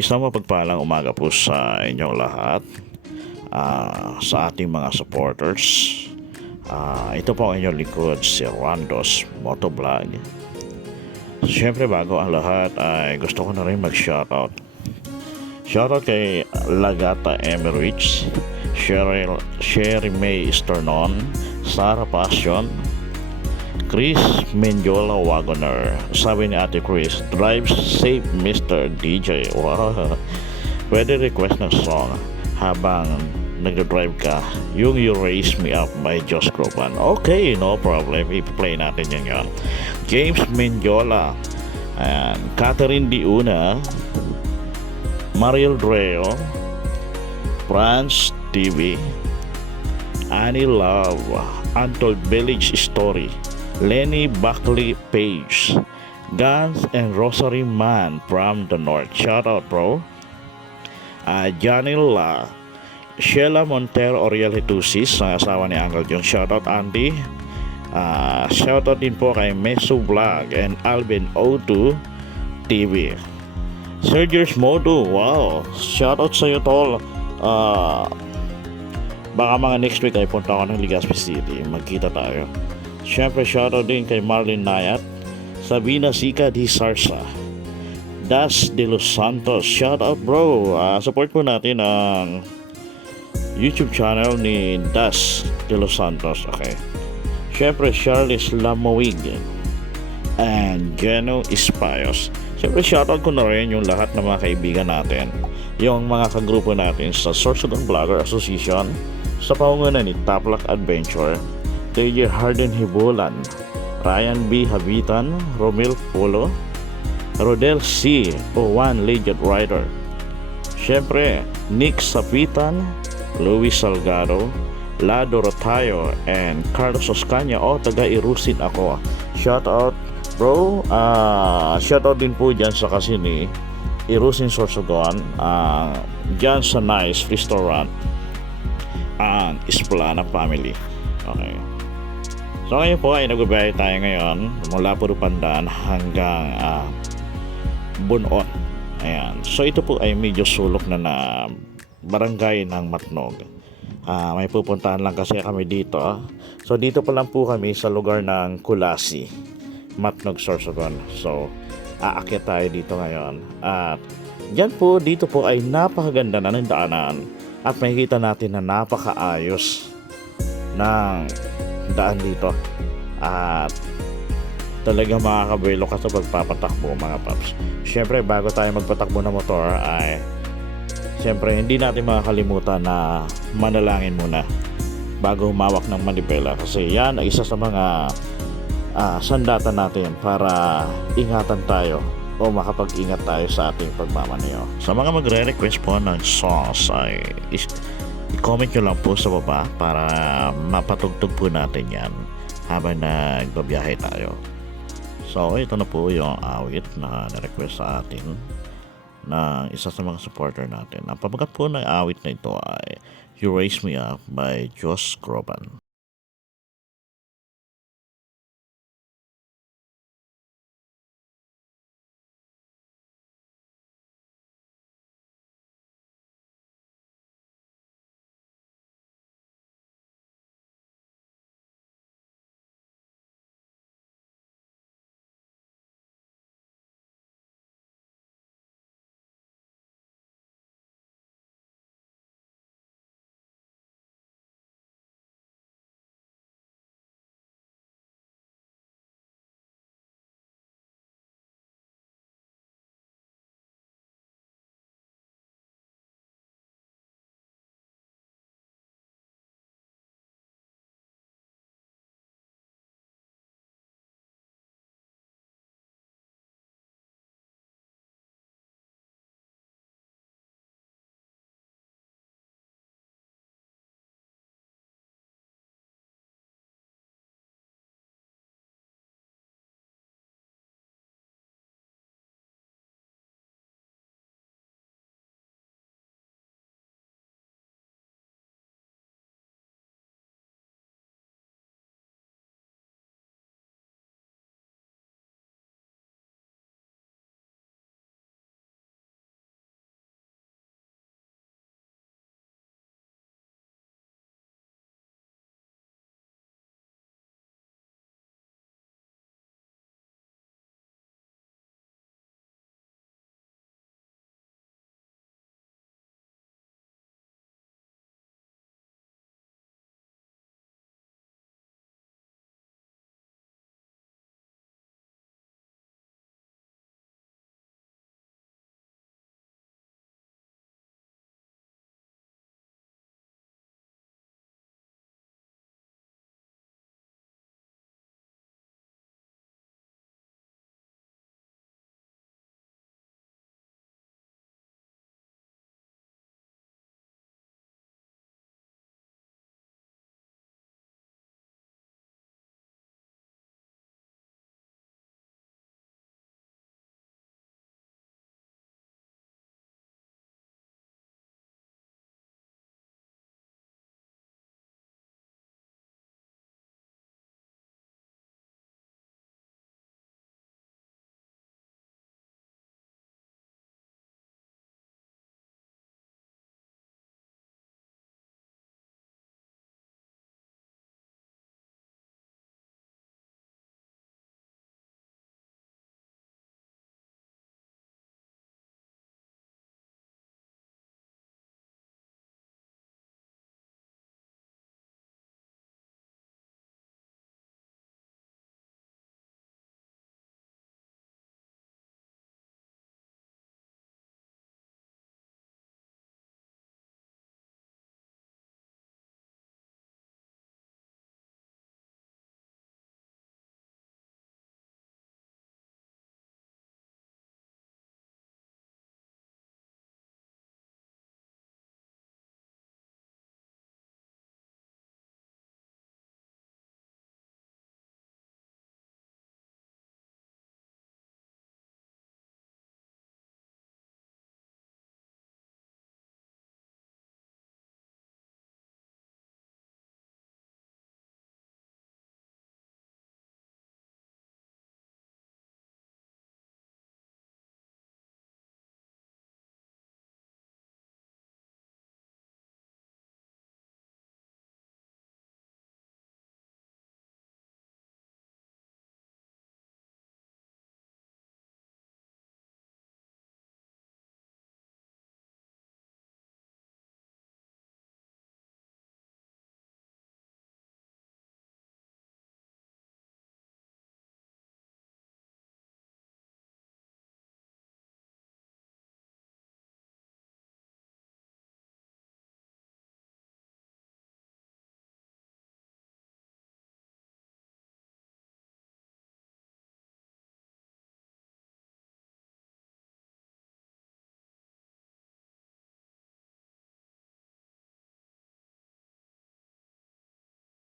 Isang mapagpalang umaga po sa inyong lahat, sa ating mga supporters. Ito po ang inyong likod, si Randos Motovlog. Siyempre bago ang lahat ay gusto ko na rin mag-shoutout. Shoutout kay Lagata Emirates, Sherry May Sternon, Sarah Passion, Chris Menjola Wagoner. Sabi ni Ate Chris, drive safe Mr. DJ. Wow. Pwede request ng song habang nagdadrive ka. Yung You Raise Me Up by Josh Groban. Okay, no problem. I-play natin yan. James Menjola, and Catherine Diuna, Mariel Dreo, France TV, Annie Love, Untold Village Story, Lenny Buckley Page, Guns and Rosary Man from the North. Shout out, bro. Johnny La, Sheila Montero Oriel Hitusis, asawa ni Uncle John. Shout out, Andy. Shout out din po kay Meso Vlog and Alvin O2 TV. Sergius Modu, wow. Shout out sa iyo, tol. Baka mga next week ay punta ako ng Legazpi City. Magkita tayo. Siyempre, shoutout din kay Marlene Nayat, Sabina Sika Di Sarsa, Das De Los Santos. Shoutout, bro. Support po natin ang YouTube channel ni Das De Los Santos. Okay. Siyempre, Charles Lamawig and Geno Espayos. Siyempre, shoutout ko na rin yung lahat ng mga kaibigan natin, yung mga kagrupo natin sa Sorsogon Vlogger Association, sa paungunan ni Taplak Adventure, Tejer Harden Hibulan, Ryan B. Habitan, Romil Polo, Rodel C. O1 Legend Rider. Siyempre, Nick Sapitan, Luis Salgado, Lado Rotayo, and Carlos Oscaña. Taga Irusin ako. Shout out, bro. Shout out din po dyan sa kasi ni Irusin Sorsogon, dyan sa Nice Restaurant, ang Isplana Family. Okay. So ngayon po ay nagbabiyahe tayo ngayon mula Purupandaan hanggang Bunon. Ayan. So ito po ay medyo sulok na barangay ng Matnog. May pupuntahan lang kasi kami dito. So dito pa lang po kami sa lugar ng Kulasi, Matnog, Sorsogon. So aakyat tayo dito ngayon. At dyan po, dito po ay napakaganda na ng daanan. At makikita natin na napakaayos ng daan dito. At talaga makakabelo ka sa pagpapatakbo, mga paps. Siyempre, bago tayo magpatakbo ng motor ay siyempre hindi natin makakalimutan na manalangin muna bago humawak ng manibela, kasi yan ay isa sa mga sandata natin para ingatan tayo o makapag-ingat tayo sa ating pagmamaneho. Sa mga magre-request po ng songs ay i-comment nyo lang po sa baba para mapatugtog po natin yan habang nagbabiyahe tayo. So ito na po yung awit na na-request sa atin ng isa sa mga supporter natin. Ang pamagat po ng awit na ito ay You Raise Me Up by Josh Groban.